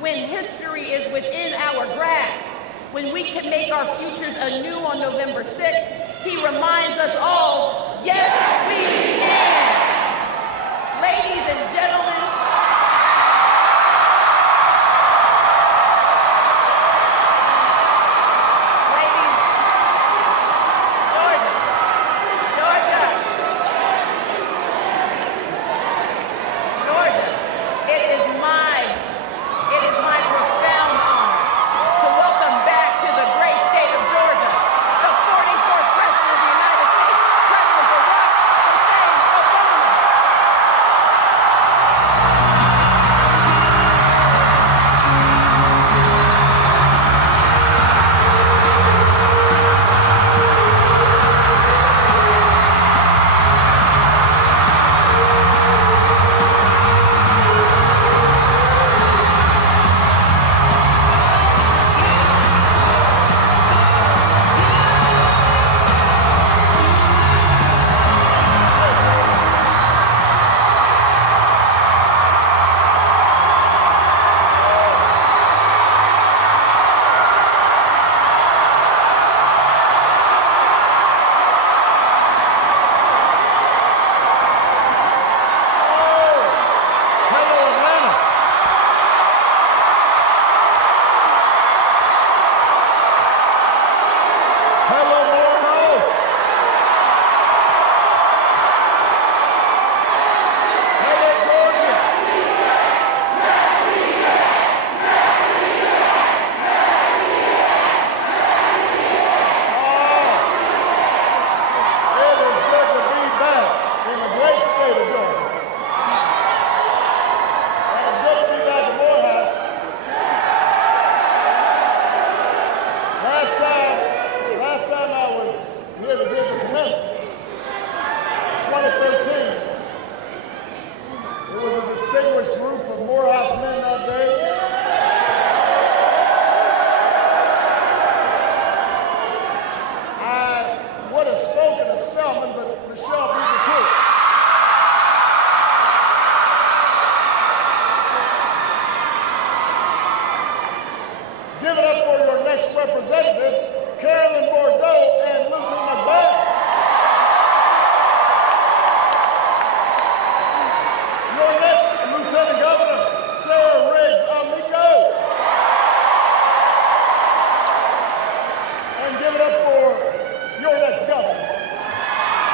when history is within our grasp, when we can make our futures anew on November 6th, he reminds us all, yes, we can. Ladies and gentlemen,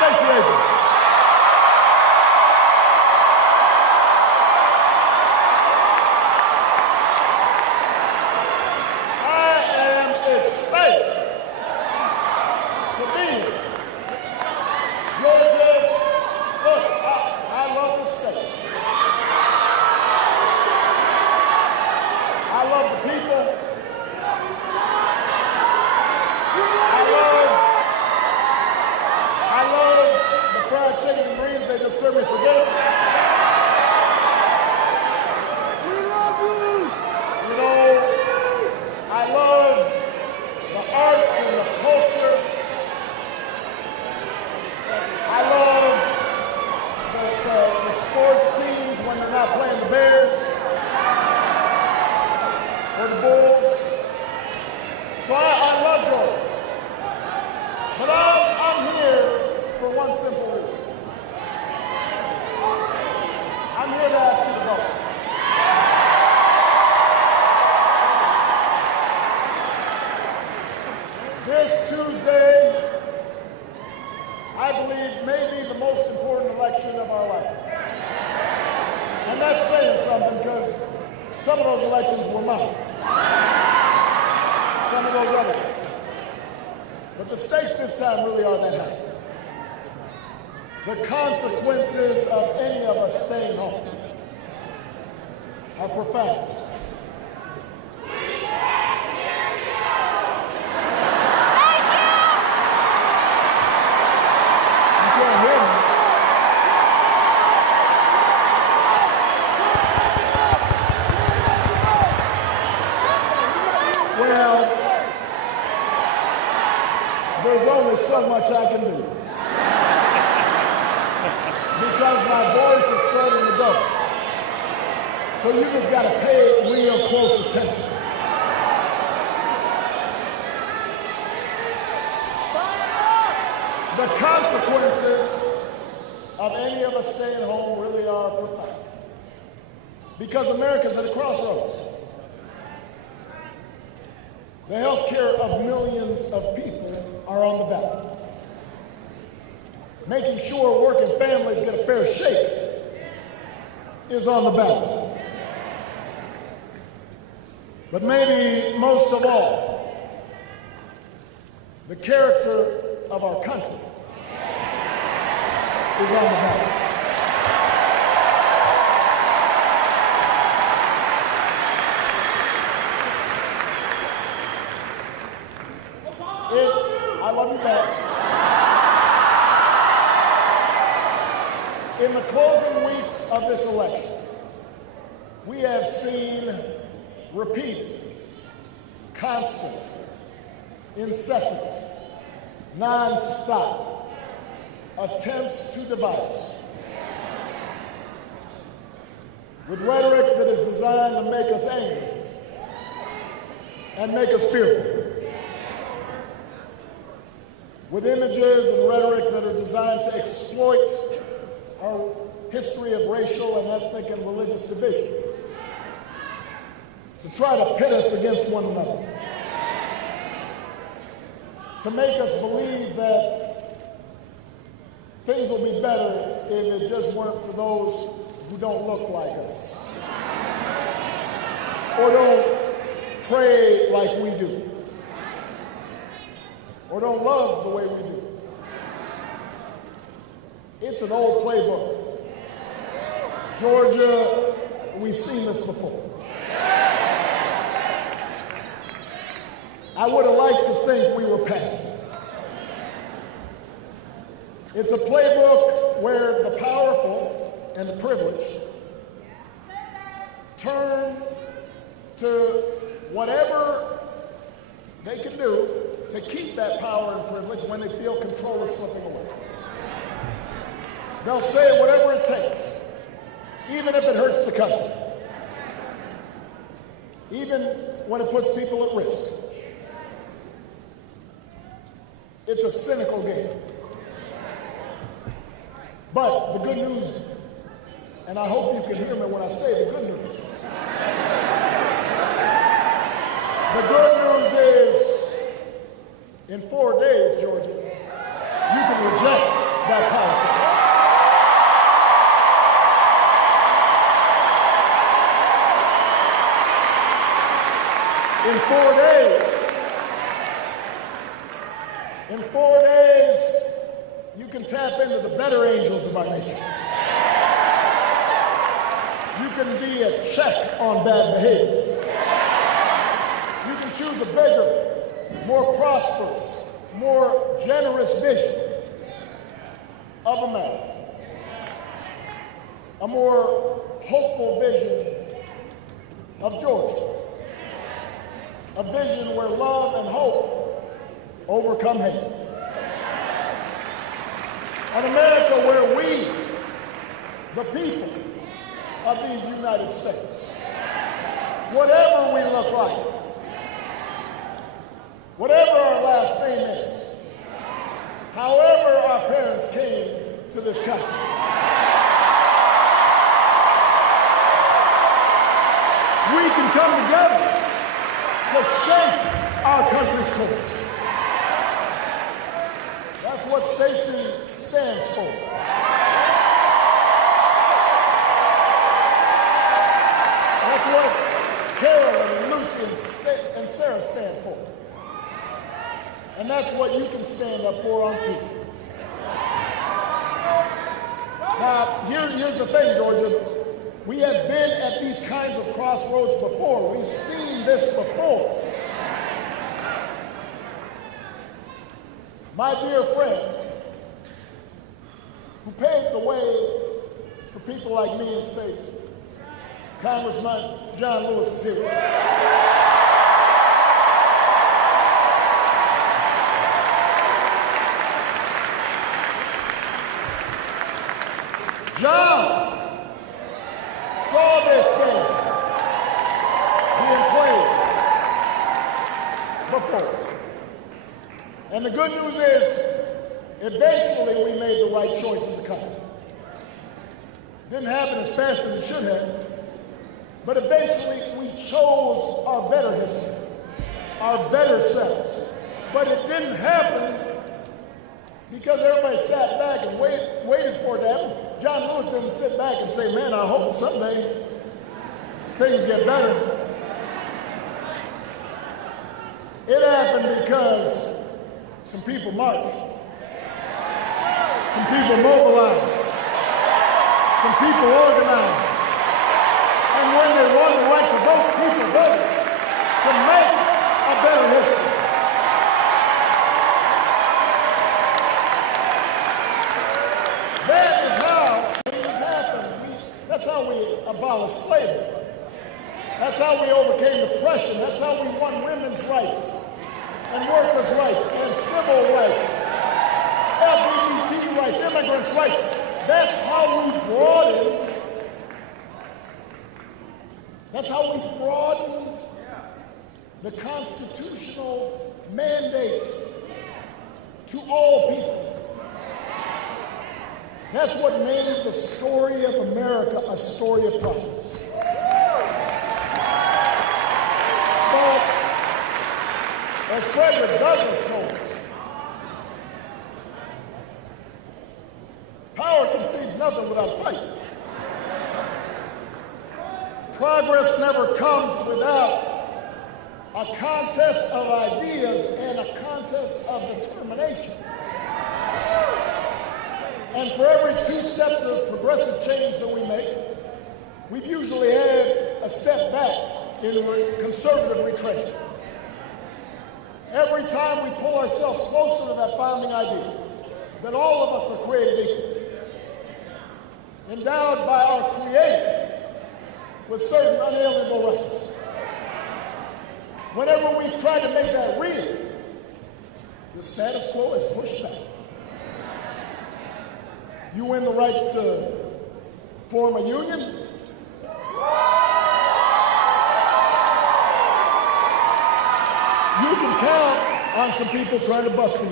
Stacey Abrams. I am excited to be here. Georgia, look, I love this state. I love the people. I love the fried chicken and greens. They just serve me for dinner. We love you. You know, I love the arts and the culture. I love the sports teams when they're not playing the Bears or the Bulls. So I love Georgia. But I'm here for one simple reason. I'm here to ask you to vote. This Tuesday, I believe, may be the most important election of our lifetime. And that's saying something because some of those elections were mine. Some of those other ones. But the stakes this time really are that high. The consequences of any of us staying home are profound. You can't hear me. Well, there's only so much I can do. Because my voice is starting to go. So you just got to pay real close attention. The consequences of any of us staying home really are profound. Because America's at a crossroads. The health care of millions of people are on the ballot. Making sure working families get a fair shake is on the ballot. But maybe most of all, the character of our country is on the ballot. I love you back. In the closing weeks of this election, we have seen repeated, constant, incessant, non-stop attempts to divide us with rhetoric that is designed to make us angry and make us fearful, with images and rhetoric that are designed to exploit our history of racial and ethnic and religious division, to try to pit us against one another, to make us believe that things will be better if it just weren't for those who don't look like us or don't pray like we do or don't love the way we do. It's an old playbook. Georgia, we've seen this before. I would have liked to think we were past it. It's a playbook where the powerful and the privileged turn to whatever they can do to keep that power and privilege when they feel control is slipping away. They'll say whatever it takes, even if it hurts the country, even when it puts people at risk. It's a cynical game. But the good news, and I hope you can hear me when I say the good news. The good news is, in 4 days, Georgia, you can reject that politics. In 4 days, you can tap into the better angels of our nation. You can be a check on bad behavior. You can choose a bigger, more prosperous, more generous vision of America. A more hopeful vision of Georgia. A vision where love and hope overcome hate. An America where we, the people of these United States, whatever we look like, whatever our last name is, however our parents came to this country, we can come together to shape our country's course. That's what Stacey stands for. That's what Carolyn and Lucy and Sarah stand for. And that's what you can stand up for on Tuesday. Now, here's the thing, Georgia. We have been at these kinds of crossroads before. We've seen this before. My dear friend, who paved the way for people like me and Stacey, Congressman John Lewis is here. John saw this thing. before. And the good news is, eventually we made the right choice as a country. Didn't happen as fast as it should have, but eventually we chose our better history, our better selves. But it didn't happen because everybody sat back and waited for it to happen. John Lewis didn't sit back and say, man, I hope someday things get better. It happened because some people marched, some people mobilized, some people organized, and when they won the right to vote, people voted to make a better history. That is how things happened. That's how we abolished slavery. That's how we overcame oppression. That's how we won women's rights and workers' rights and civil rights, LGBT rights, immigrants' rights. That's how we broadened the constitutional mandate to all people. That's what made the story of America a story of progress. But as Frederick Douglass told us, power concedes nothing without a fight. Progress never comes without a contest of ideas and a contest of determination. And for every 2 steps of progressive change that we make, we've usually had a step back in conservative retreatment. Every time we pull ourselves closer to that founding idea, that all of us are created equal, endowed by our Creator with certain unalienable rights. Whenever we try to make that real, the status quo is pushed back. You win the right to form a union, you can count on some people trying to bust you.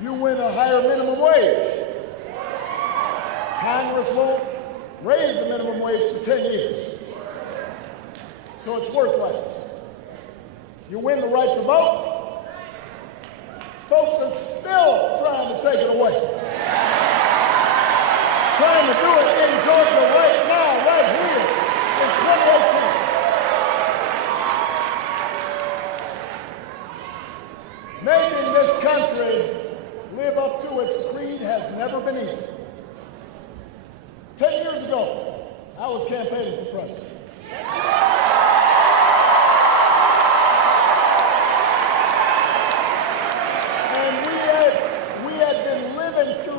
You win a higher minimum wage. Congress won't raise the minimum wage for 10 years. So it's worth less. You win the right to vote. Folks are still trying to take it away. Trying to do it in Georgia right now, right here, in 2018. Making this country live up to its creed has never been easy. 10 years ago, I was campaigning for president.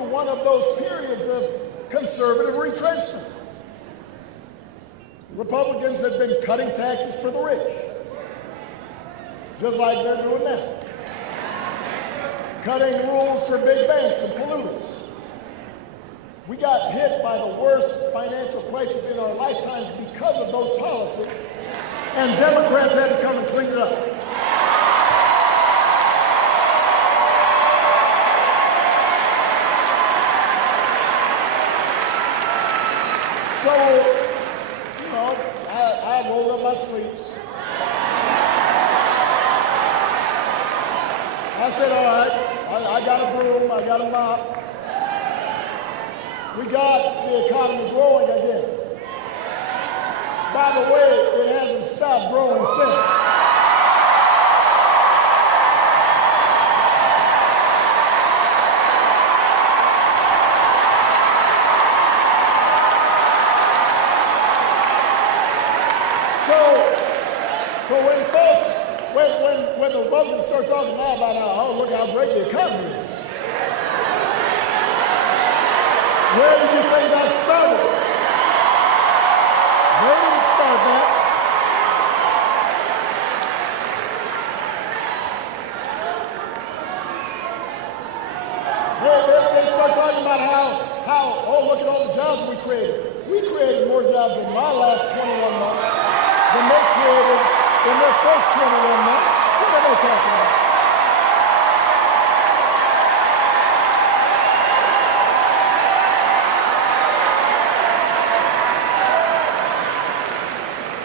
One of those periods of conservative retrenchment. Republicans had been cutting taxes for the rich, just like they're doing now. Cutting rules for big banks and polluters. We got hit by the worst financial crisis in our lifetimes because of those policies, and Democrats had to come and clean it up. So, you know, I rolled up my sleeves. I said, all right, I got a broom, I got a mop. We got the economy growing again. By the way, it hasn't stopped growing since. So when folks, when the Republicans start talking now about oh, look how great the economy is. Where do you think that started? They didn't start that. They start talking about how, oh, look at all the jobs we created. We created more jobs in my last 21 months than they created in their first 21 months. What are they talking about?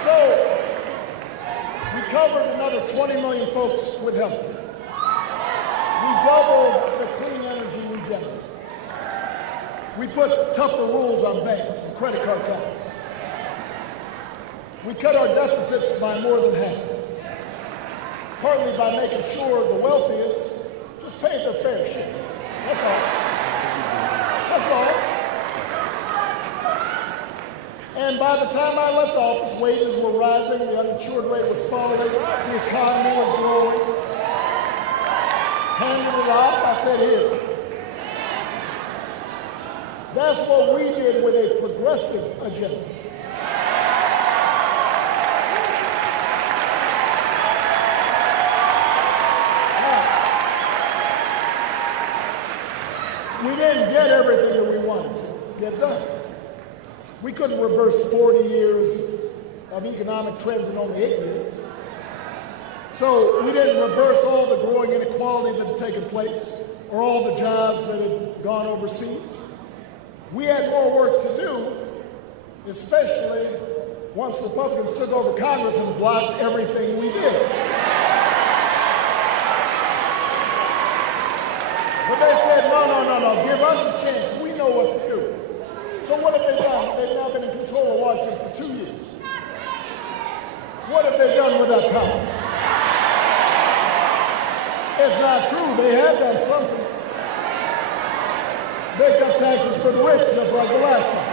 So, we covered another 20 million folks with health. We doubled the clean energy we generate. We put tougher rules on banks and credit card companies. We cut our deficits by more than half, partly by making sure the wealthiest just pay their fair share. That's all. That's all. And by the time I left office, wages were rising, the uninsured rate was falling, the economy was growing. Handing it off, I said, here. That's what we did with a progressive agenda. We didn't get everything that we wanted to get done. We couldn't reverse 40 years of economic trends in only 8 years. So we didn't reverse all the growing inequality that had taken place or all the jobs that had gone overseas. We had more work to do, especially once Republicans took over Congress and blocked everything we did. But they said, no, give us a chance. We know what to do. So what have they done? They've now been in control of Washington for 2 years. What have they done with that power? It's not true. They have done something. They cut taxes for the rich, just like the last time.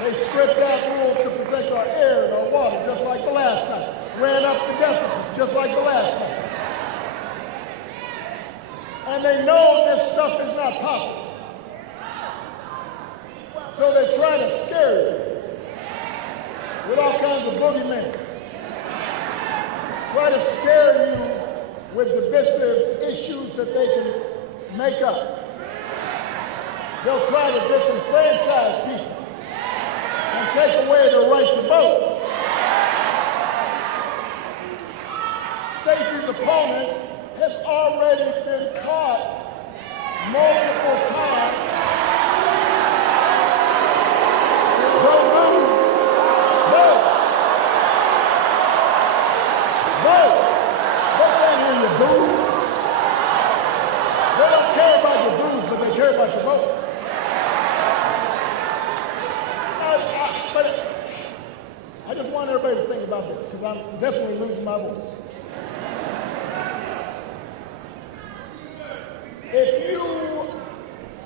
They stripped out rules to protect our air and our water, just like the last time. Ran up the deficits, just like the last time. And they know this stuff is not popular. So they try to scare you with all kinds of boogeymen. Try to scare you with divisive issues that they can make up. They'll try to disenfranchise people and take away their right to vote. Stacey's opponent has already been caught multiple times. Don't move. Vote. Vote. They can't hear you boo. They don't care about your boos, but they care about your vote. But I just want everybody to think about this, because I'm definitely losing my voice. If you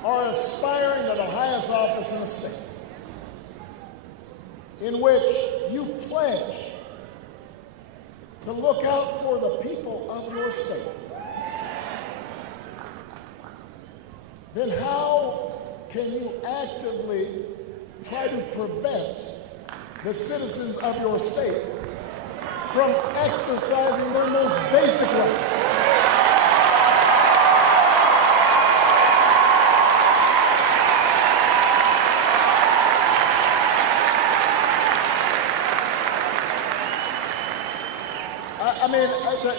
are aspiring to the highest office in the state, in which you pledge to look out for the people of your state, then how can you actively try to prevent the citizens of your state from exercising their most basic right?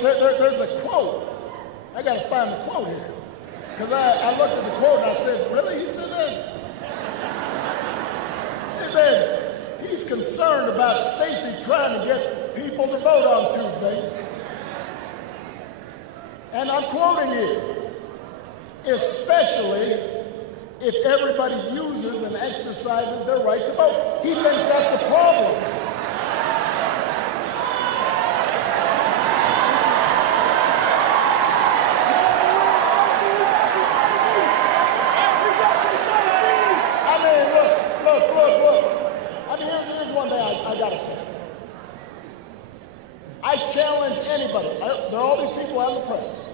There's a quote. I got to find the quote here. Because I looked at the quote and I said, really? He said that? He said, he's concerned about Stacey trying to get people to vote on Tuesday. And I'm quoting you. Especially if everybody uses and exercises their right to vote. He thinks that's the problem. I challenge anybody. There are all these people out in the press.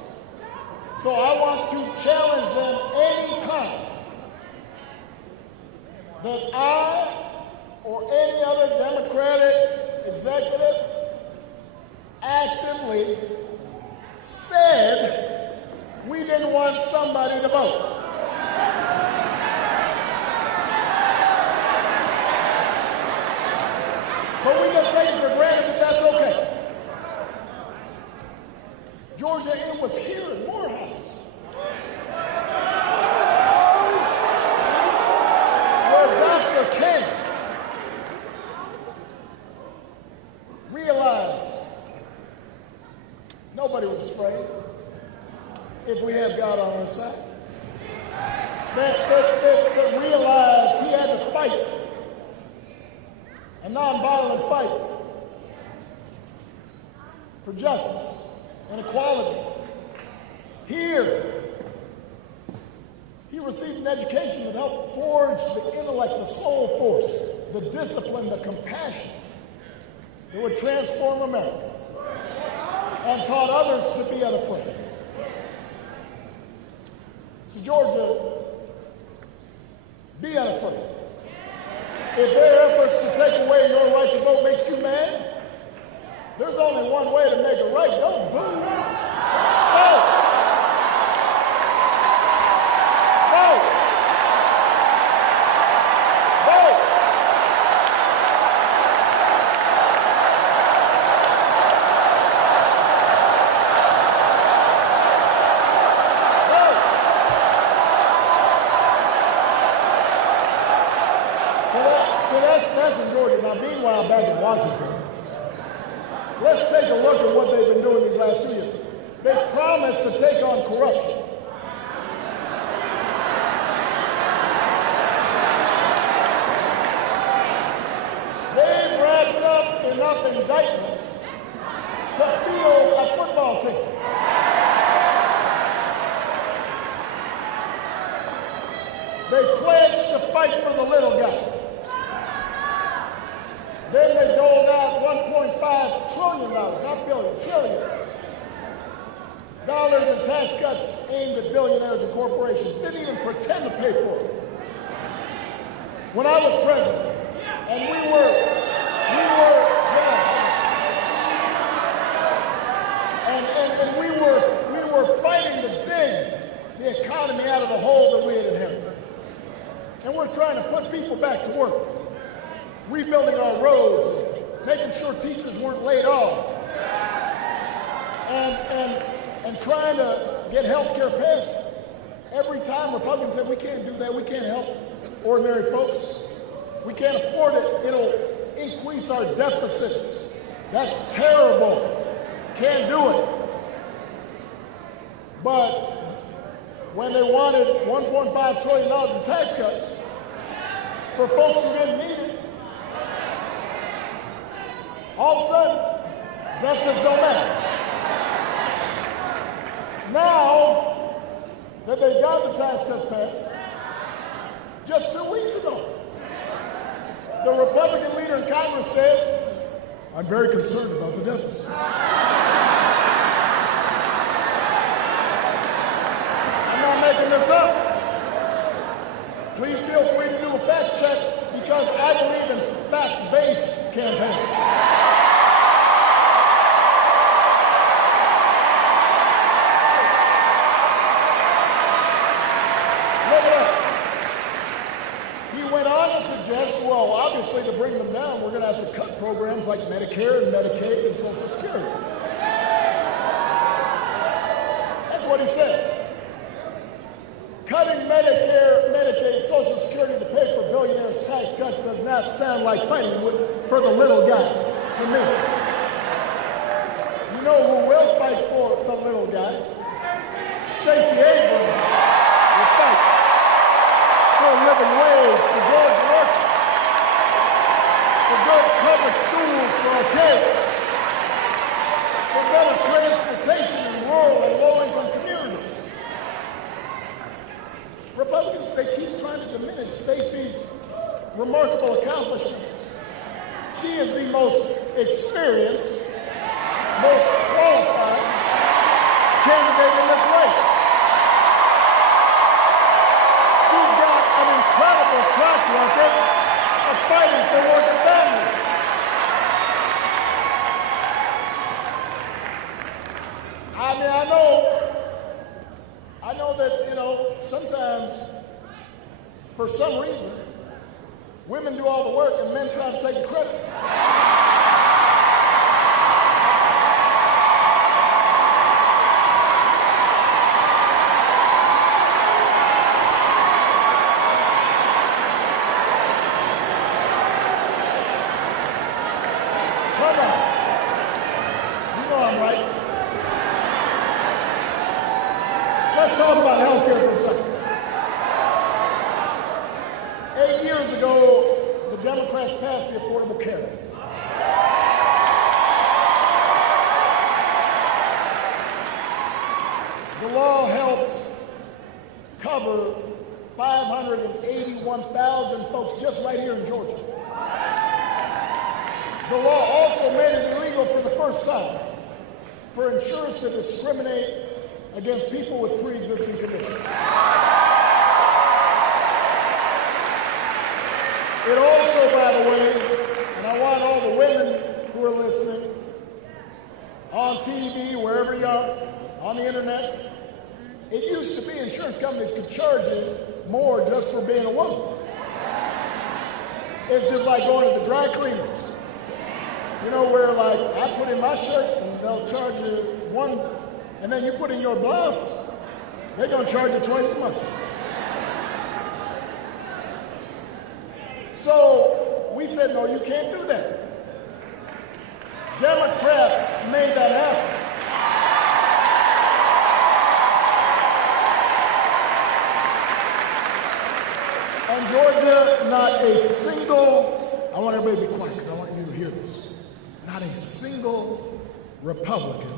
So I want to challenge them anytime that I or any other Democratic executive actively said we didn't want somebody to vote. But we just take it for granted that that's okay. Georgia, it was here in Morehouse where Dr. King realized nobody was afraid if we had God on our side. That realized he had to fight a nonviolent fight for justice and equality. Here, he received an education that helped forge the intellect, the soul force, the discipline, the compassion that would transform America, and taught others to be unafraid. So Georgia, be unafraid. If their efforts to take away your right to vote makes you mad, there's only one way to make it right. Don't boo. Vote. Vote. Vote. That's in Georgia. Now, meanwhile, back in Washington, let's take a look at what they've been doing these last 2 years. They promised to take on corruption. They've wrapped up enough indictments to field a football team. They pledged to fight for the little guy. Then they doled out $1.5 trillion, not billion, trillions, dollars in tax cuts aimed at billionaires and corporations. Didn't even pretend to pay for it. When I was president, and we were fighting to dig the economy out of the hole that we had inherited. And we're trying to put people back to work. Rebuilding our roads, making sure teachers weren't laid off, and trying to get health care passed. Every time Republicans said, we can't do that, we can't help ordinary folks, we can't afford it, it'll increase our deficits. That's terrible, can't do it. But when they wanted $1.5 trillion in tax cuts for folks who didn't need it, all of a sudden, deficits don't matter. Now that they got the tax cuts passed, just 2 weeks ago, the Republican leader in Congress says, I'm very concerned about the deficit. I'm not making this up. Please feel free to do a fact check because I believe in fact-based campaign. Well, obviously, to bring them down, we're going to have to cut programs like Medicare and Medicaid and Social Security. That's what he said. Cutting Medicare, Medicaid, Social Security to pay for billionaires' tax cuts does not sound like fighting for the little guy to me. You know who will fight for the little guy? Stacey Abrams will fight for a living wage for Georgia workers. For good public schools for our kids, for better transportation in rural and low-income communities. Republicans, they keep trying to diminish Stacey's remarkable accomplishments. She is the most experienced, most qualified candidate in this race. She's got an incredible track record of fighting for working families. I mean, I know that, sometimes, for some reason, women do all the work and men try to take the credit. Come on. You know I'm right. Let's talk about health care for a second. 8 years ago, the Democrats passed the Affordable Care Act. The law helped cover 581,000 folks just right here in Georgia. The law also made it illegal for the first time for insurers to discriminate against people with pre-existing conditions. It also, by the way, and I want all the women who are listening, on TV, wherever you are, on the internet, it used to be insurance companies could charge you more just for being a woman. It's just like going to the dry cleaners. You know, where like I put in my shirt and they'll charge you one, and then you put in your blouse, they're gonna charge you twice as much. So we said, no, you can't do that. Democrats made that happen. And Georgia, not a single, I want everybody to be quiet because I want you to hear this. Not a single Republican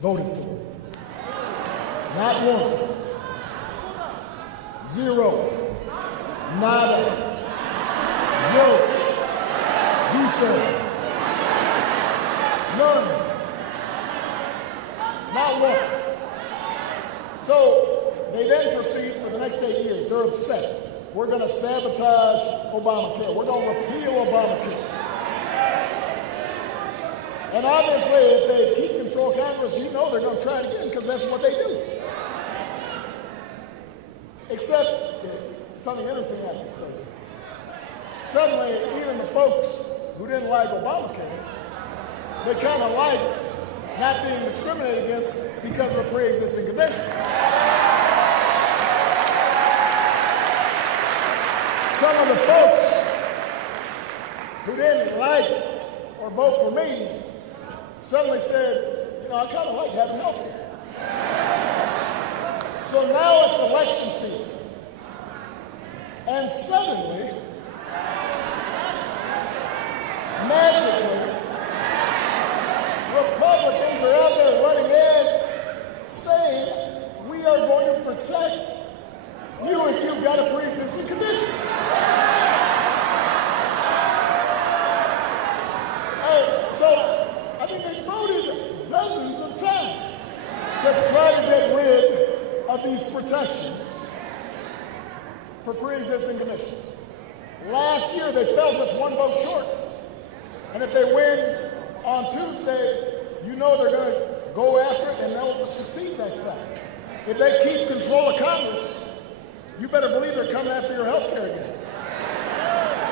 voted for it. Not one. Zero. Nada. Zilch. You said. None. Not one. So they then proceed for the next 8 years. They're obsessed. We're going to sabotage Obamacare. We're going to repeal Obamacare. And obviously, if they keep control of Congress, you know they're going to try it again because that's what they do. Except something interesting happened. Suddenly, even the folks who didn't like Obamacare, they kind of liked not being discriminated against because of a pre-existing condition. Some of the folks who didn't like or vote for me suddenly said, you know, I kind of like having health care. So now it's election season. And suddenly, magically, Republicans are out there running ads saying we are going to protect you if you've got a pre-existing condition. So, I mean, they voted dozens of times to try to get rid of these protections for pre-existing conditions. Last year, they fell just one vote short. And if they win on Tuesday, you know they're going to go after it and they'll succeed next time. If they keep control of Congress, you better believe they're coming after your health care again.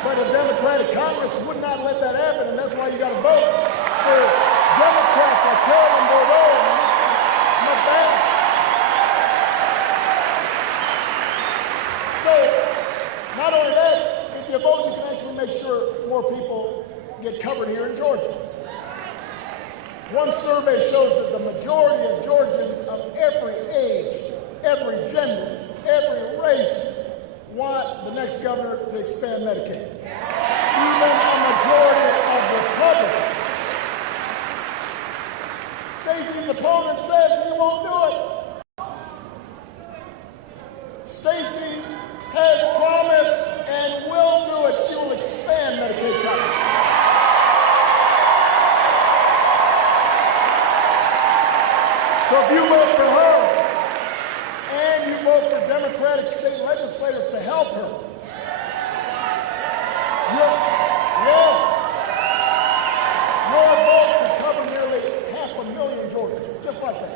But a Democratic Congress would not let that happen, and that's why you got to vote for Democrats like Carolyn Bordeaux and McBain. So, not only that, if you vote, you can actually make sure more people get covered here in Georgia. One survey shows that the majority of Georgians of every age, every gender, every race want the next governor to expand Medicaid. Even a majority of Republicans. Stacey's opponent says he won't do it. Stacey has promised and will do it. She will expand Medicaid coverage. So if you vote for her, and you vote for Democratic state legislators to help her, your vote could cover nearly 500,000 Georgians, just like that.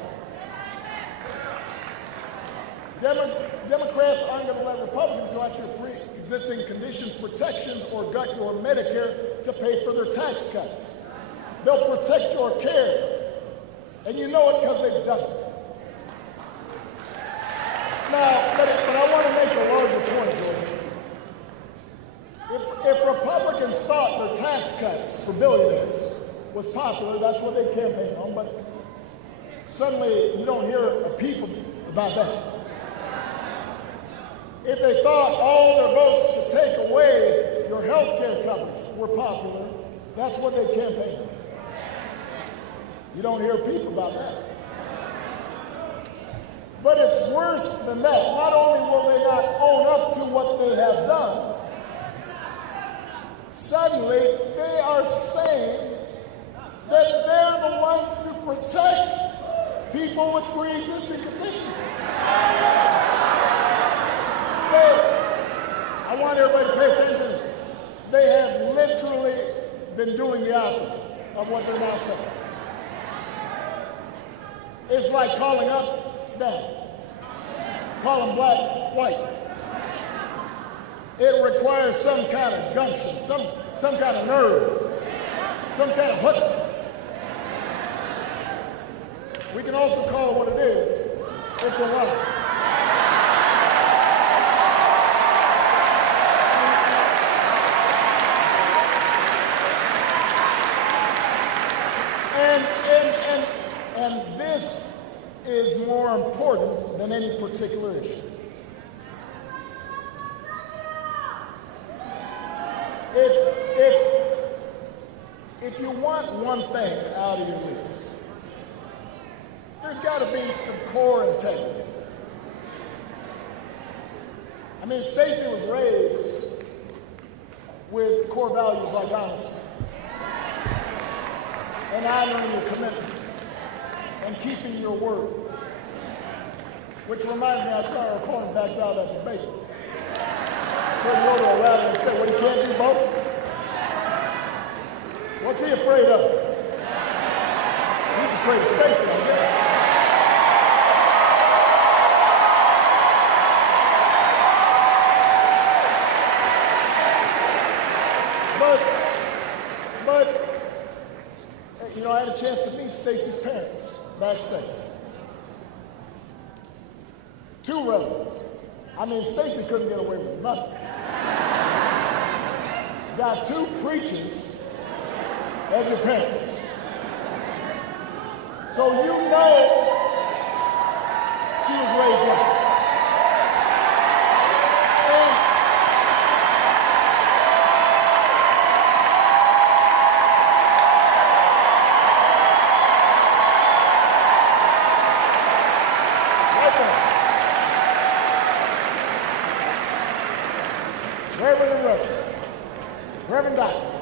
Democrats aren't going to let Republicans go after your pre-existing conditions, protections, or gut your Medicare to pay for their tax cuts. They'll protect your care. And you know it because they've done it. Now, but I want to make a larger point, George. if Republicans thought the tax cuts for billionaires was popular, that's what they campaigned on, but suddenly you don't hear a peep about that. If they thought all their votes to take away your health care coverage were popular, that's what they campaigned on. You don't hear a peep about that. But it's worse than that. Not only will they not own up to what they have done, suddenly they are saying that they're the ones to protect people with pre-existing conditions. I want everybody to pay attention to this. They have literally been doing the opposite of what they're now saying. It's like calling up, down. Calling black, white. It requires some kind of gumption, some kind of nerve, some kind of chutzpah. We can also call it what it is. It's a lie. And this is more important than any particular issue. If you want one thing out of your leaders, there's got to be some core integrity. I mean, Stacey was raised with core values like honesty and honoring your commitments and keeping your word. Which reminds me, I saw her opponent backed out of that debate. So he wrote to a rally and said, well, he can't do both? What's he afraid of? He's afraid of Stacey, I guess. But, you know, I had a chance to meet Stacey's parents backstage. Two relatives. I mean, Stacey couldn't get away with nothing. Got two preachers as your parents. So you know she was raised right. Reverend Doctor.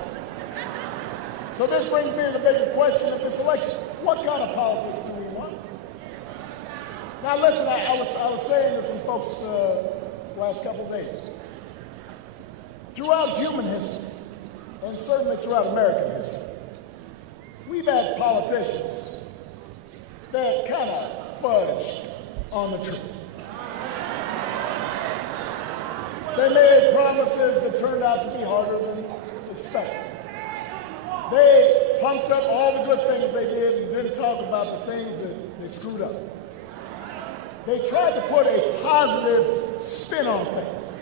So this brings me to the bigger question of this election. What kind of politics do we want? Now listen, I was saying to some folks the last couple of days. Throughout human history, and certainly throughout American history, we've had politicians that kind of fudged on the truth. They made promises that turned out to be harder than expected. They pumped up all the good things they did and didn't talk about the things that they screwed up. They tried to put a positive spin on things.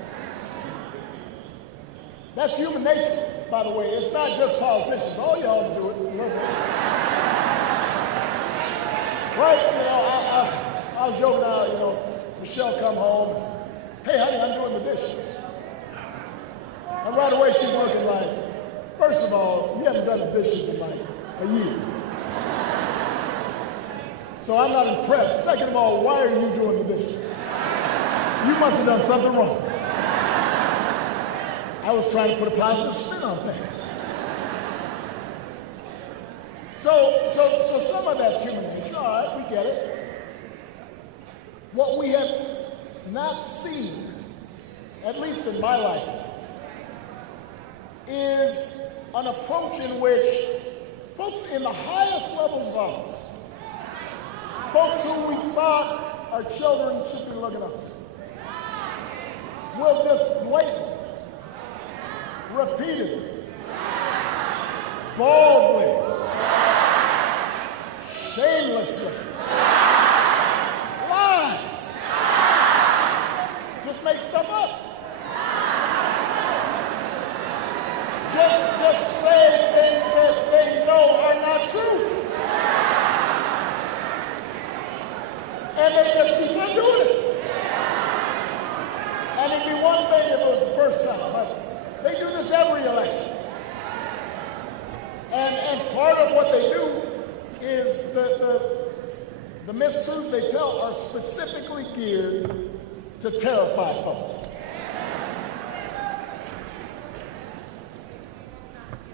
That's human nature, by the way. It's not just politicians. All y'all do it. Right? You know, I was joking out, you know, Michelle come home. Hey, honey, I'm doing the dishes. And right away, she's looking like, first of all, you haven't done the dishes in like a year. So I'm not impressed. Second of all, why are you doing the dishes? You must have done something wrong. I was trying to put a positive spin on things. So some of that's human nature. All right, we get it. What we have not seen, at least in my lifetime, is an approach in which folks in the highest levels of office, folks who we thought our children should be looking up to, will just blatantly, repeatedly, boldly, shamelessly lie. Just make stuff up. And part of what they do is the mistruths they tell are specifically geared to terrify folks.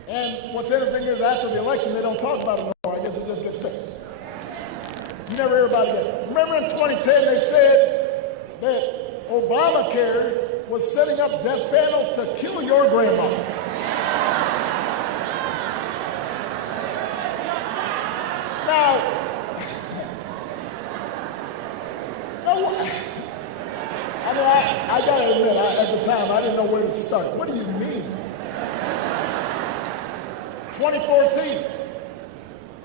And what's interesting is after the election, they don't talk about it anymore. I guess it just gets fixed. You never hear about it again. Remember in 2010, they said that Obamacare was setting up death panels to kill your grandmother. Now, I mean, I gotta admit, at the time, I didn't know where to start. What do you mean? 2014,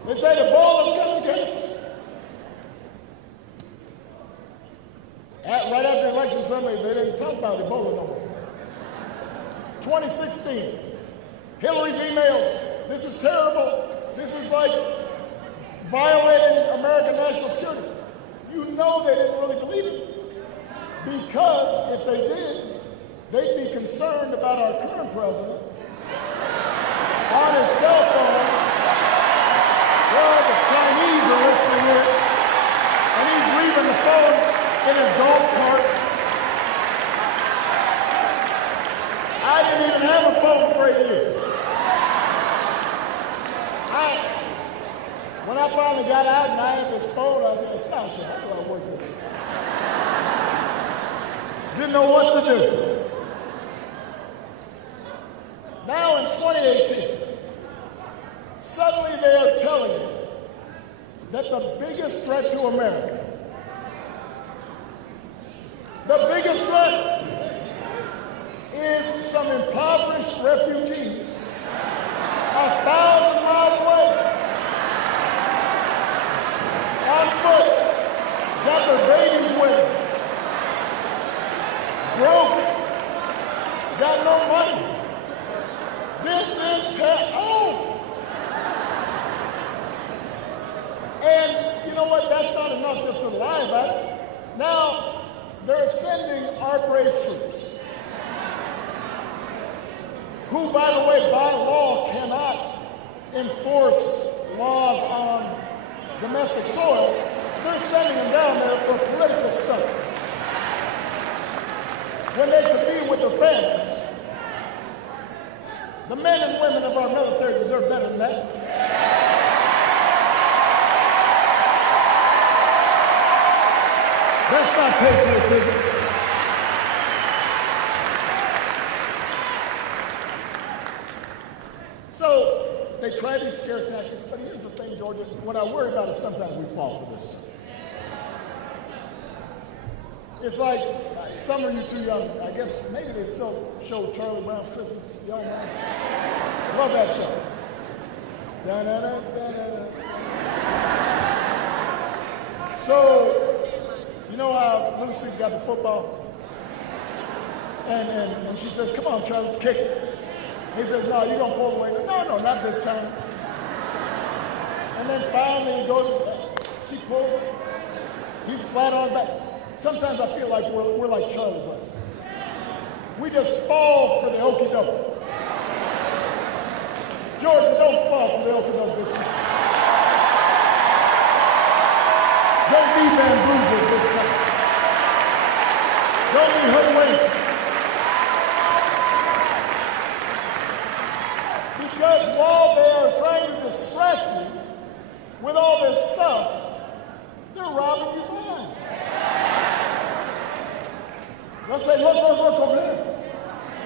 they say the ball is coming against us. Right after election Sunday, they didn't talk about Ebola no more. 2016, Hillary's emails. This is terrible. This is like violating American national security. You know they didn't really believe it. Because if they did, they'd be concerned about our current president on his cell phone. Well, the Chinese are listening in, and he's leaving the phone in his golf cart. I didn't even have a phone for 8 years. When I finally got out and I had this phone, I said, "Sasha, how do I work this?" Didn't know what to do. Now in 2018, suddenly they are telling you that the biggest threat to America, the biggest threat is some impoverished refugees 1,000 miles away, on foot, got their babies with them, broke, got no money. This is oh! And you know what? That's not enough just to lie about it. Now, they're sending our brave troops, who, by the way, by law cannot enforce laws on domestic soil. They're sending them down there for political stuff, when they could be with their families. The men and women of our military deserve better than that. That's not patriotism. So they try these scare tactics, but here's the thing, Georgia. What I worry about is sometimes we fall for this. It's like, some of you too young, I guess maybe they still show Charlie Brown's Christmas. Y'all know? Love that show. Da-da-da-da-da. So, you know how Lucy's got the football? And she says, "Come on, Charlie, kick it." He says, "No, you're going to pull away." No, not this time. And then finally he goes, she pulls it. He's flat on his back. Sometimes I feel like we're like Charlie Brown. We just fall for the okie doke. Georgia, don't fall for the okie doke this time. Don't be bamboozled this time. Don't be hoodwinked. Because while they are trying to distract you with all this stuff, they're robbing you blind. They'll say, look over there.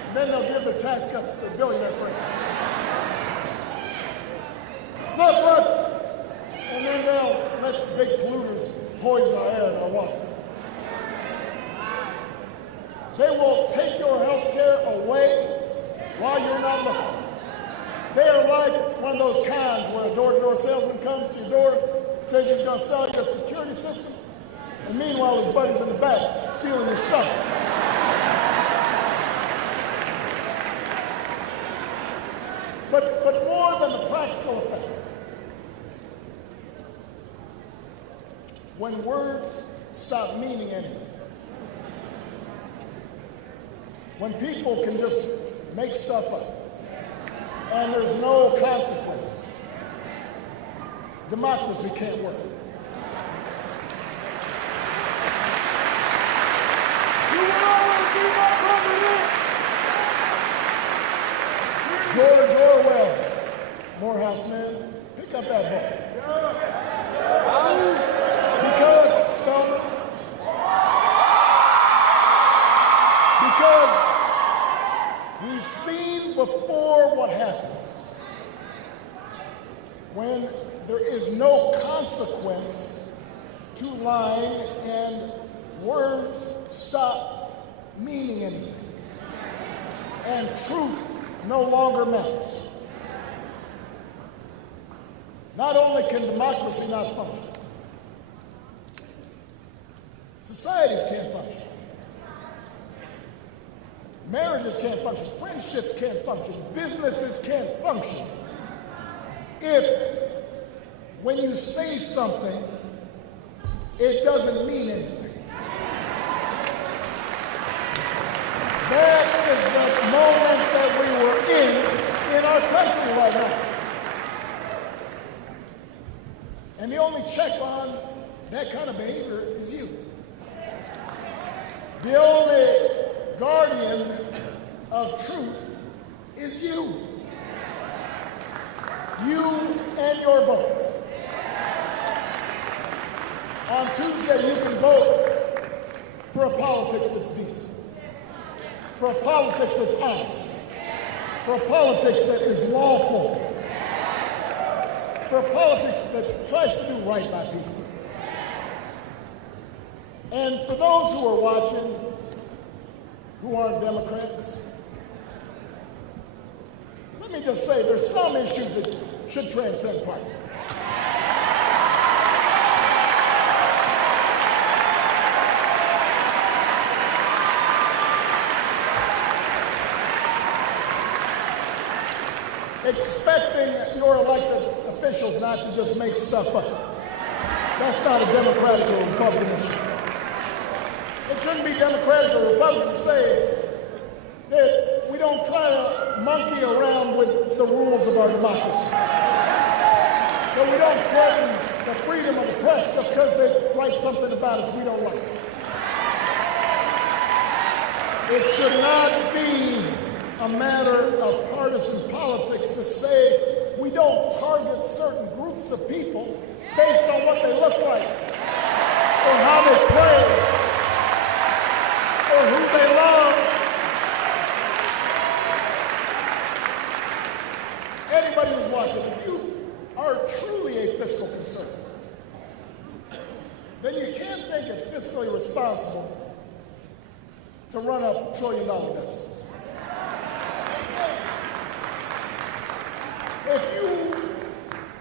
And then they'll give their tax cuts to their billionaire friends. Look. And then they'll let big polluters poison our air and our water. They will take your health care away while you're not looking. They are like one of those times where a door-to-door salesman comes to your door, says he's going to sell you a security system, and meanwhile his buddy's in the back stealing your stuff. But more than the practical effect, when words stop meaning anything, when people can just make stuff up, and there's no consequences, democracy can't work. You will always be my president. George Orwell, Morehouse man, pick up that book. Because we've seen before what happens when there is no consequence to lying and words stop meaning anything and truth no longer matters. Not only can democracy not function, societies can't function. Marriages can't function, friendships can't function, businesses can't function if when you say something, it doesn't mean anything. That is the moment that we were in our country right now. And the only check on that kind of behavior is you. The only guardian of truth is you. You and your vote. On Tuesday, you can vote for a politics that's decent, for a politics that's honest, for a politics that is lawful, for a politics that tries to do right by people. And for those who are watching, who aren't Democrats, let me just say there's some issues that should transcend party. Expecting your elected officials not to just make stuff up. That's not a Democratic or Republican issue. It shouldn't be Democratic or Republican to say that we don't try to monkey around with the rules of our democracy. That we don't threaten the freedom of the press just because they write something about us we don't like. It should not be a matter of partisan politics to say we don't target certain groups of people based on what they look like, or how they play, or who they love. Anybody who's watching, if you are truly a fiscal conservative, then you can't think it's fiscally responsible to run a $1 trillion deficit. If you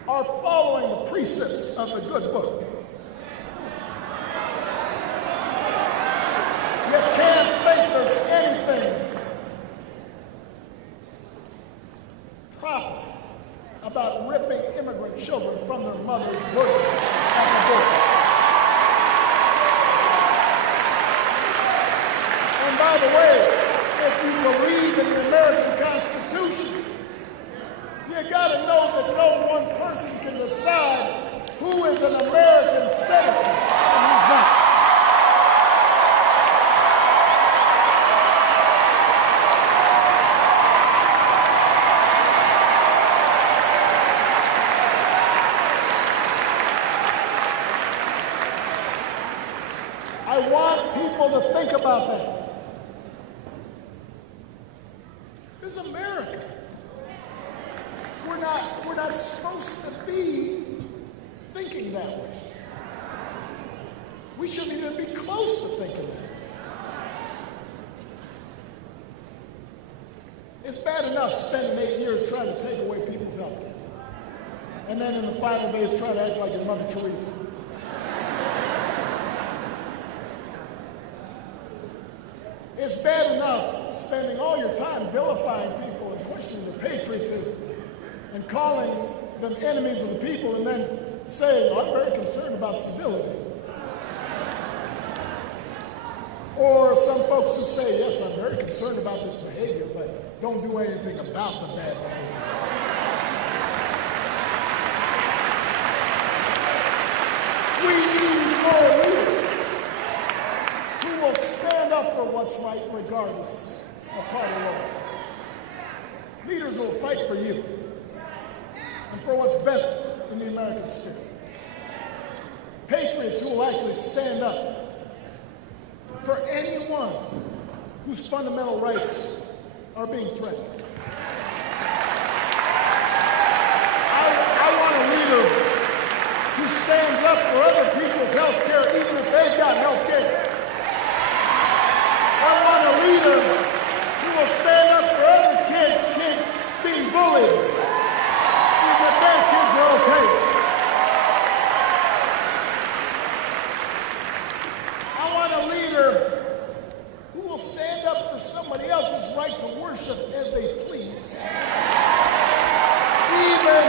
are following the precepts of the good book, you can't think there's anything proper about ripping immigrant children from their mother's bosom at the border. And by the way, if you believe in the American Constitution, you gotta know that no one person can decide who is an American citizen and who's not. I want people to think about that. This is America. We're not supposed to be thinking that way. We shouldn't even be close to thinking that. It's bad enough spending 8 years trying to take away people's health, and then in the final days trying to act like your Mother Teresa. It's bad enough spending all your time vilifying people and questioning their patriotism and calling them enemies of the people and then saying, well, I'm very concerned about civility. Or some folks who say, yes, I'm very concerned about this behavior, but don't do anything about the bad behavior. We need more leaders who will stand up for what's right regardless of party lines. Leaders who will fight for you and for what's best in the American spirit. Patriots who will actually stand up for anyone whose fundamental rights are being threatened. I want a leader who stands up for other people's health care even if they've got health care. I want a leader who will stand up for other kids being bullied even if their kids are okay. I want a leader who will stand up for somebody else's right to worship as they please, even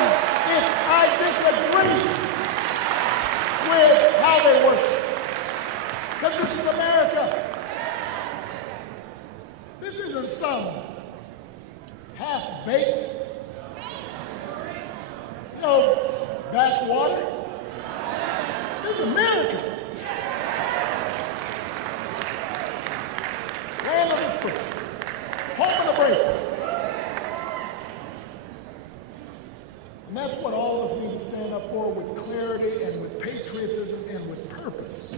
if I disagree with how they worship. Because this is America. This isn't some half-baked, backwater. This is America. Land of the free, home of the brave. And that's what all of us need to stand up for with clarity and with patriotism and with purpose.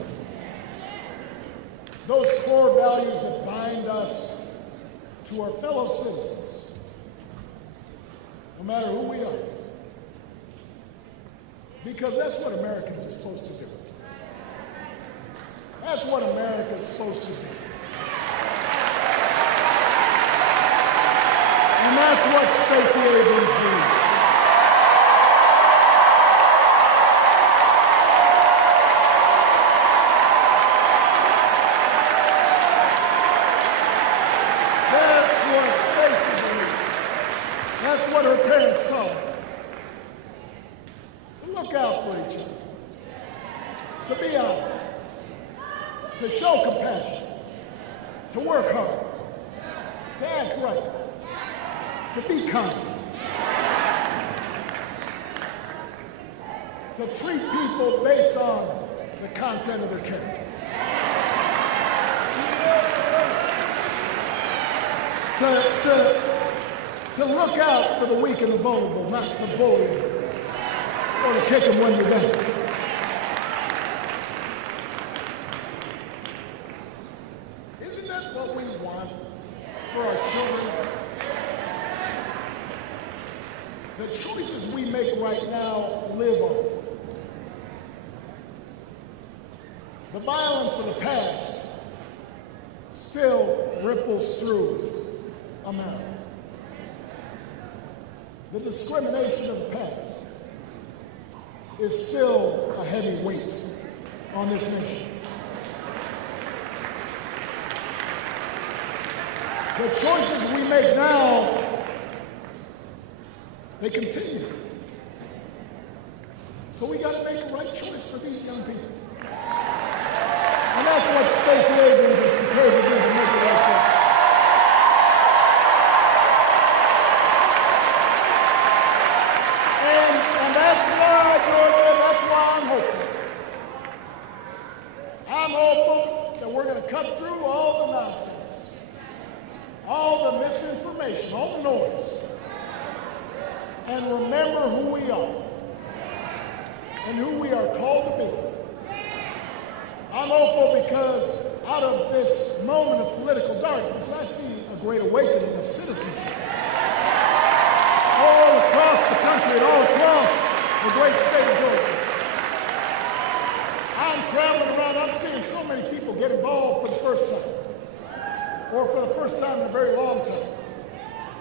Those core values that bind us to our fellow citizens, no matter who we are. Because that's what Americans are supposed to do. That's what America's supposed to do. And that's what Stacey Abrams believes. That's what Stacey believes. That's what her parents taught her. To look out for each other. To be honest. To show compassion. To work hard. To act right. To be confident, to treat people based on the content of their character, to look out for the weak and the vulnerable, not to bully or to kick them when you're down. Isn't that what we want for our children? The choices we make right now live on. The violence of the past still ripples through America. The discrimination of the past is still a heavy weight on this nation. The choices we make now, they continue. So we got to make the right choice for these young people. And that's what Stacey Abrams is supposed to do, to make the right choice. And that's why, Georgia, that's why I'm hopeful. I'm hopeful that we're going to cut through all the nonsense, all the misinformation, all the noise, and remember who we are and who we are called to be. I'm hopeful because out of this moment of political darkness, I see a great awakening of citizens all across the country and all across the great state of Georgia. I'm traveling around, I'm seeing so many people get involved for the first time, or for the first time in a very long time,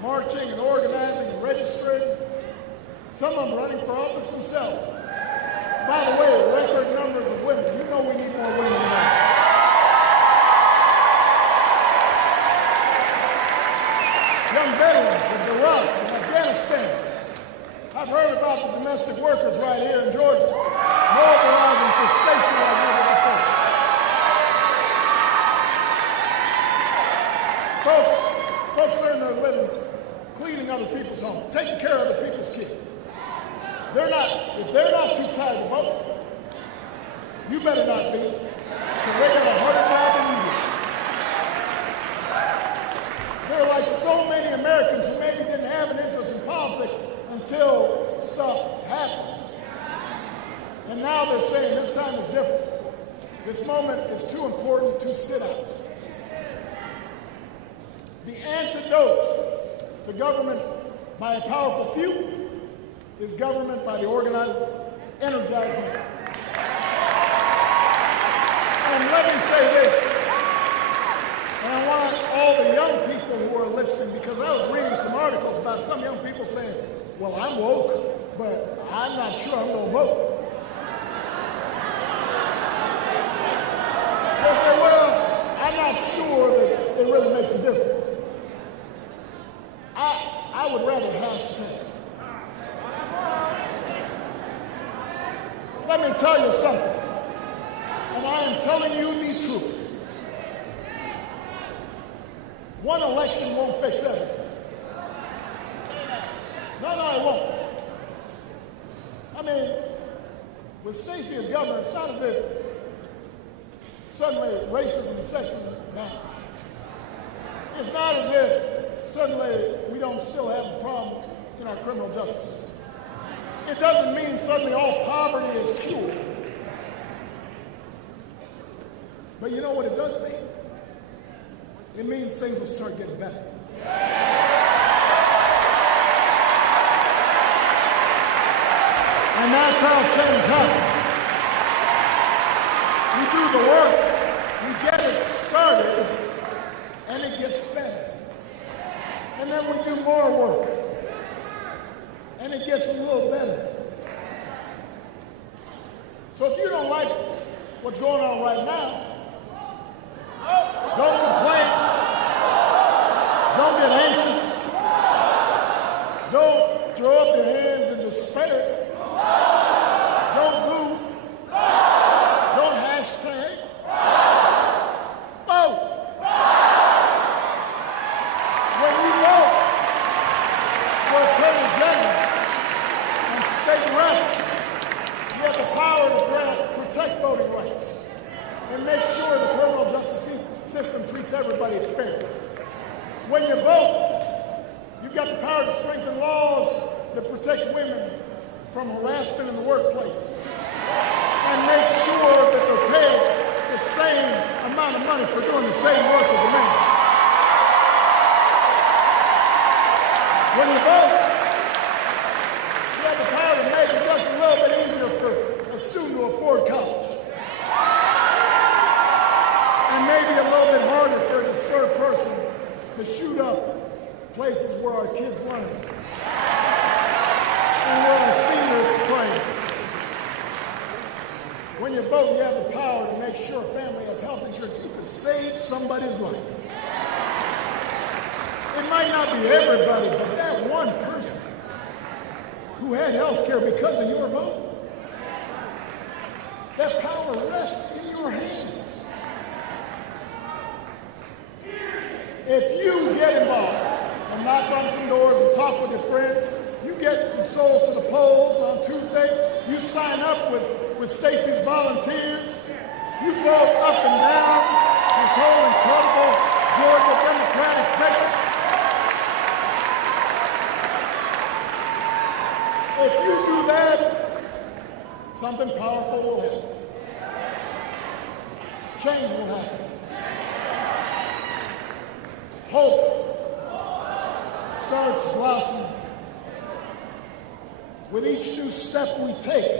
marching and organizing and registering. Some of them running for office themselves. By the way, record numbers of women. You know we need more women now. Young veterans in Iraq and Afghanistan. I've heard about the domestic workers right here in Georgia, mobilizing for Stacey like never before. taking care of other people's kids. If they're not too tired to vote, you better not be, because they're going to hurt it more than you do. There are like so many Americans who maybe didn't have an interest in politics until stuff happened. And now they're saying this time is different. This moment is too important to sit out. The antidote to government by a powerful few is government by the organized, energized man. And let me say this, and I want all the young people who are listening, because I was reading some articles about some young people saying, well, I'm woke, but I'm not sure I'm going to vote. They say, well, I'm not sure that it really makes a difference. I would rather have say. Let me tell you something, and I am telling you the truth. One election won't fix everything. No, it won't. I mean, with Stacey as governor, it's not as if suddenly racism and sexism vanish. It's not as if suddenly we don't still have a problem in our criminal justice system. It doesn't mean suddenly all poverty is cured. But you know what it does mean? It means things will start getting better. And that's how change happens. We do the work, we get it started, and it gets better. And then we do more work, and it gets a little better. So if you don't like what's going on right now, don't complain. Don't get anxious. Don't throw up your hands in despair. Don't boo. Don't hashtag. Vote. When you vote for Attorney General and state reps, you have the power to protect voting rights and make sure the criminal justice system treats everybody fairly. When you vote, you've got the power to strengthen laws that protect women from harassment in the workplace and make sure that they're paid the same amount of money for doing the same work as a man. When you vote, you have the power to make it just a little bit easier for a student to afford college. And maybe a little bit harder for a disturbed person to shoot up places where our kids learn and where our seniors play. When you vote, you have the power to make sure a family has health insurance. You can save somebody's life. It might not be everybody, but that one person who had health care because of your vote, that power rests in your hands. If you get involved and knock on some doors and talk with your friends, you get some souls to the polls on Tuesday, you sign up with Stacey's volunteers, you vote up and down this whole incredible Georgia Democratic ticket. If you do that, something powerful will happen. Change will happen. Hope starts blossoming with each new step we take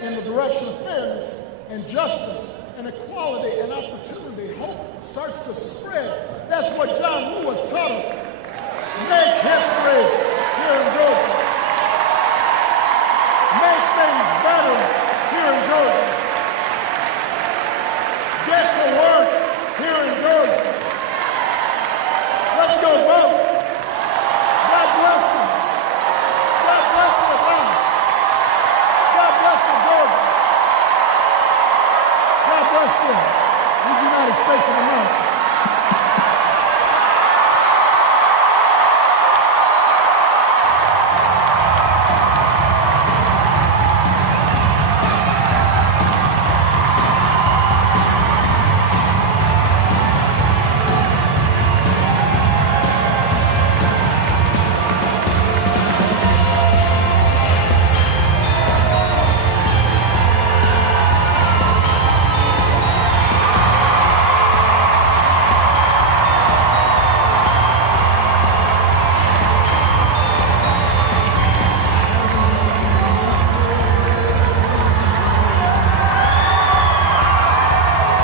in the direction of fairness and justice and equality and opportunity. Hope starts to spread. That's what John Lewis taught us. Make history here in Georgia. Make things better here in Georgia. Get to work here in Georgia. Let's go vote. God bless you. God bless Atlanta. God bless Georgia. God bless you. These United States of America.